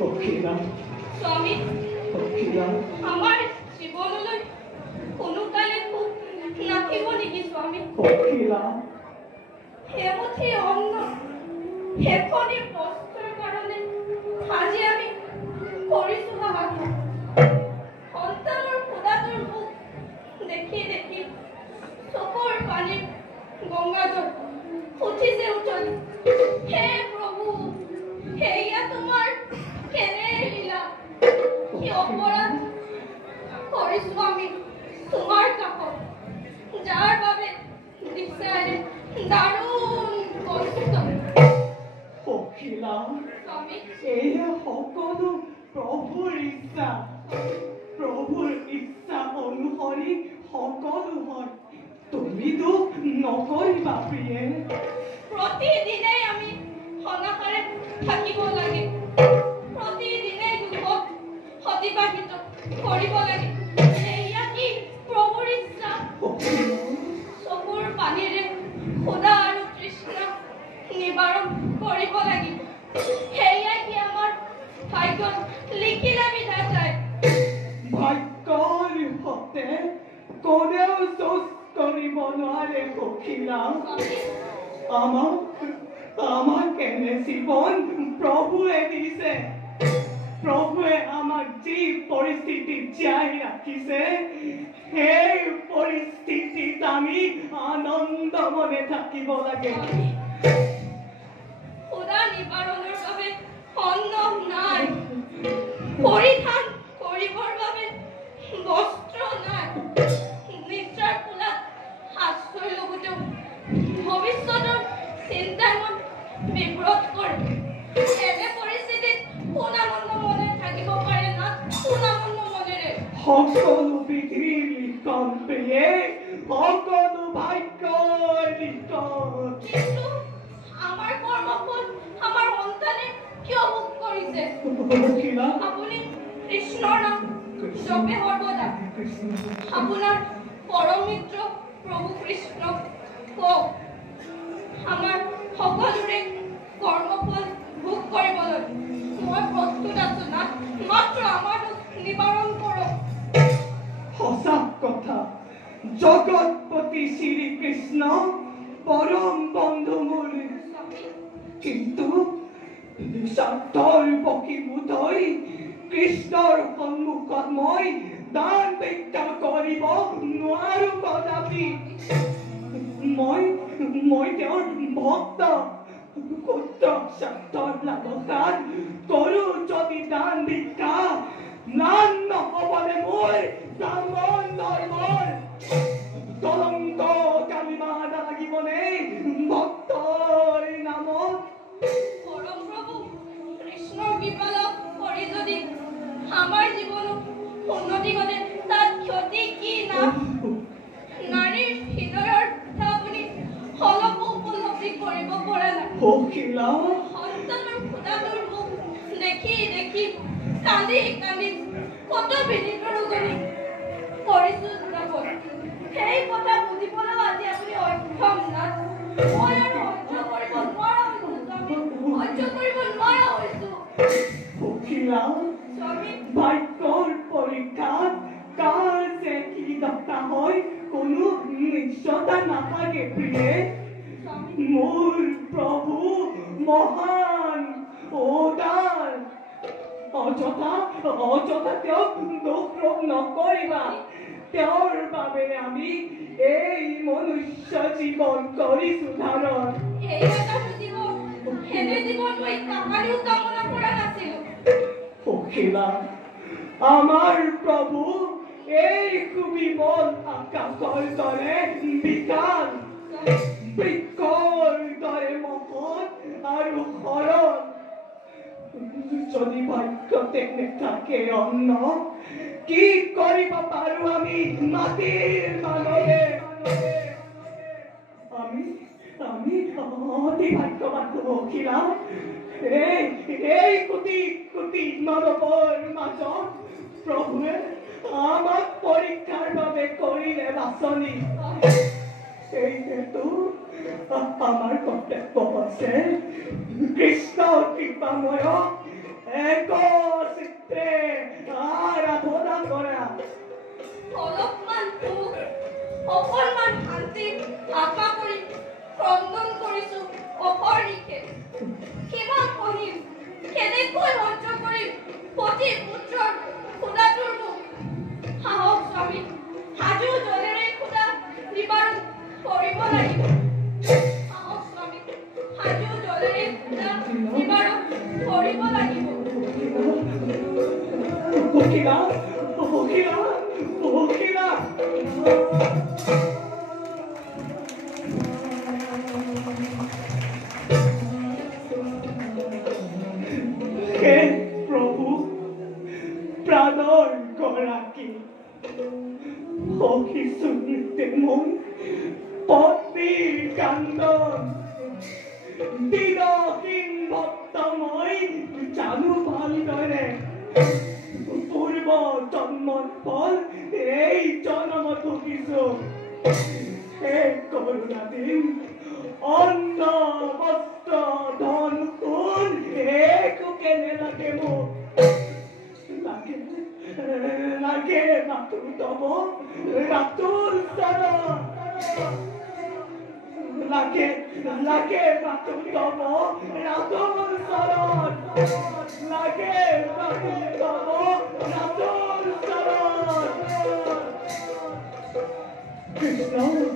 পক্ষীৰা স্বামী পক্ষীৰা আমাৰ জীৱনলৈ কোনোকালে সুখ নাহিব নেকি স্বামী? পক্ষীৰা সেইমুঠি অন্ন সেইখনি বস্ত্ৰৰ কাৰণে আজি আমি কৰিছো হাহাকাৰ। সন্তানৰ খোদাটোৰ মুখ দেখি দেখি চকুৰ পানীৰ গংগাজল উঠিছে উঠলি। হে প্ৰভু, সেয়া তোমাৰ কেনে লীলা, কি অপৰাধ কৰিছো আমি তোমাৰ কাষত, যাৰ বাবে দিছে দাৰুণ কষ্ট। পক্ষীৰা স্বামী এয়া সকলো প্ৰভুৰ ইচ্ছা। প্ৰভুৰ ইচ্ছা অনুসৰি সকলো হয়। তুমিতো নকৰিবা প্ৰিয়ে। প্ৰতিদিনেই আমি অনাহাৰে থাকিব লাগে, প্ৰতিদিনেই দুখত অতিবাহিত কৰিব লাগে। এয়া কি প্ৰভুৰ ইচ্ছা? চকুৰ পানীৰে ক্ষুধা আৰু তৃষ্ণা নিবাৰণ কৰিব লাগিব। সেয়াই কি আমাৰ ভাগ্যত লিখিলে বিধাতাই? ভাগ্যৰ সতে কোনেও চোচ কৰিব নোৱাৰে পক্ষীৰা। আমাক এনে জীৱন প্ৰভুৱে দিছে। প্ৰভুৱে আমাক যি পৰিস্থিতিত জীয়াই ৰাখিছে, সেই পৰিস্থিতিত আমি আনন্দ মনে থাকিব লাগে। ক্ষুধা নিবাৰণৰ বাবে অন্ন নাই, পৰিধান কৰিবৰ বাবে বস্ত্ৰ নাই, নিদ্ৰাৰ কোলাত আশ্ৰয় ল'বতেও ভৱিষ্যতৰ চিন্তাই মন বিব্ৰত কৰে। এনে পৰিস্থিতিত কোন আনন্দ মনে থাকিব পাৰে না? কোন আনন্দ মনেৰে? সকলো বিধিৰ লিখন প্ৰিয়ে, সকলো ভাগ্যৰ লিখন। কিন্তু আমাৰ কৰ্মফল আমাৰ সন্তানে কিয় ভোগ কৰিছে? পক্ষীৰা আপুনি কৃষ্ণৰ নাম জপে সৰ্বদা। আপোনাৰ পৰম মিত্ৰ প্ৰভু কৃষ্ণক কওক, আমাৰ সকলোৰে কৰ্মফল ভোগ কৰিবলৈ মই প্ৰস্তুত আছো না, মাত্ৰ আমাৰ দুখ নিবাৰণ কৰক। সঁচা কথা, জগতপতি শ্ৰীকৃষ্ণ পৰম বন্ধু মোৰ। কিন্তু স্বাৰ্থৰ বশীভূত হৈ কৃষ্ণৰ সন্মুখত মই দান ভিক্ষা কৰিব নোৱাৰো কদাপি। মই তেওঁৰ ভক্ত। পুত্ৰ স্বাৰ্থৰ লালসাত কৰো যদি দান ভিক্ষা, ম্লান নহ'বনে মোৰ ব্ৰাহ্মণ ধৰ্মৰ? কলংক কালিমা লাগিবনে ভক্তৰ নামত? পৰম প্ৰভু কৃষ্ণৰ কৃপা লাভ কৰি যদি আমাৰ জীৱনত উন্নতি ঘটে, তাত ক্ষতি কি না? নাৰীৰ হৃদয়ৰ কথা আপুনি অলপো উপলব্ধি কৰিব পৰা নাই। পক্ষীৰা সন্তানৰ ক্ষুধাটোৰ মুখ দেখি দেখি কান্দি কান্দি কত বিনীত ৰোগনী কৰিছো দুটাকৈ। সেই কথা বুজিবলৈ আজি আপুনি অক্ষম না। মই আৰু সহ্য কৰিব নোৱাৰা হৈছো স্বামী, সহ্য কৰিব নোৱাৰা হৈছো। পক্ষীৰা স্বামী ভাগ্যৰ পৰীক্ষাত কাৰ যে কি দশা হয় কোনো নিশ্চয়তা নাথাকে প্ৰিয়ে। মোৰ প্ৰভু মহান উদাৰ। অযথা তেওঁক দোষ নকৰিবা। তেওঁৰ বাবে আমি এই মনুষ্য জীৱন কৰিছো ধাৰণ। এই এটা জীৱন, এনে জীৱন মই কাহাৰিও কামনা কৰা নাছিলো। পক্ষীৰা আমাৰ প্ৰভু এই সুবিবল আকাশৰ দৰে বিশাল, বৃক্ষৰ দৰে মহৎ আৰু সৰল। যদি ভাগ্যতে নেথাকে অন্ন, কি কৰিব পাৰো আমি মাটিৰ মানৱে? আমি অতি ভাগ্যৱান পক্ষীৰা। এই কোটি কোটি মানৱৰ মাজত প্ৰভুৱে আমাক পৰীক্ষাৰ বাবে কৰিলে বাছনি। সেইহেতু আমাৰ কৰ্তব্য হৈছে কৃষ্ণ কৃপাময়ক এক চিত্তে আৰাধনা কৰা অলপমান সুখ অকণমান শান্তি আশা কৰি ক্ৰন্দন কৰিছো অহৰ্নিশে কিমান পঢ়িম কেনেকৈ সহ্য কৰিম পতি পুত্ৰৰ খুদাটোৰ মুখ সাহস স্বামী সাজু জলেৰে খুদা নিবাৰণ কৰিব লাগিব সাহস স্বামী সাজু জলেৰে খুদা নিবাৰণ কৰিব লাগিব পখিলা পখিলা পখিলা হে প্ৰভু প্ৰাণৰ গৰাকী সহিষ্ণুতে মন পত্নীৰ কান্দন দিনহীন ভক্ত মই জানো ভালদৰে পূৰ্ব জন্মৰ ফল এই জন্মত ভুগিছো হে কৰোণা দিন অন্ন বস্ত্ৰ ধন সোণ একো কেনে লাগে মোক লাগে মাতুৰ তব ৰাতুল চৰণ লাগে মাতুৰ তব ৰাতুল চৰণ লাগে মাতুৰ তব ৰাতুল চৰণ কৃষ্ণ